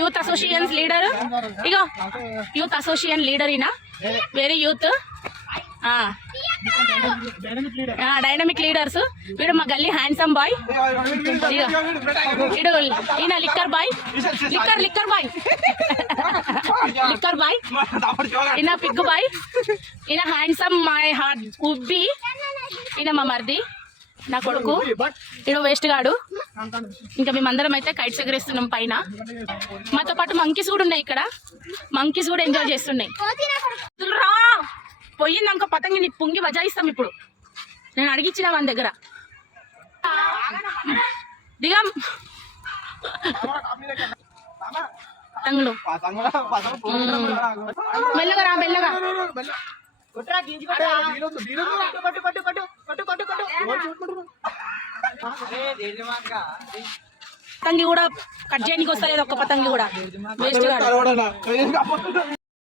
Youth association leader, ఇగో youth association leader ఈయన, very youth dynamic leaders. వీడు మా గల్లీ హ్యాండ్సమ్ బాయ్, వీడు ఈయన liquor boy, liquor boy liquor boy, ఈయన పిగ్ బాయ్, ఈయన హ్యాండ్సమ్ మై హార్ట్ ఉబ్బి, ఈయన మా మర్ది నా కొడుకు, ఈడు వేస్ట్ గాడు. ఇంకా మేమందరం అయితే కైట్స్ ఎగరేస్తున్నాం పైన. మాతో పాటు మంకీస్ కూడా ఉన్నాయి ఇక్కడ, మంకీస్ కూడా ఎంజాయ్ చేస్తున్నాయి. రా పోయిందనుకో పతంగి నీకు పొంగి బజాయిస్తాం. ఇప్పుడు నేను అడిగిచ్చిన మన దగ్గర దిగం పతంగులు. మెల్లగా రా, మెల్లగా. పతంగి కూడా కట్ చేయడానికి వస్తలేదు ఒక్క పతంగి కూడా, వేస్ట్ గా.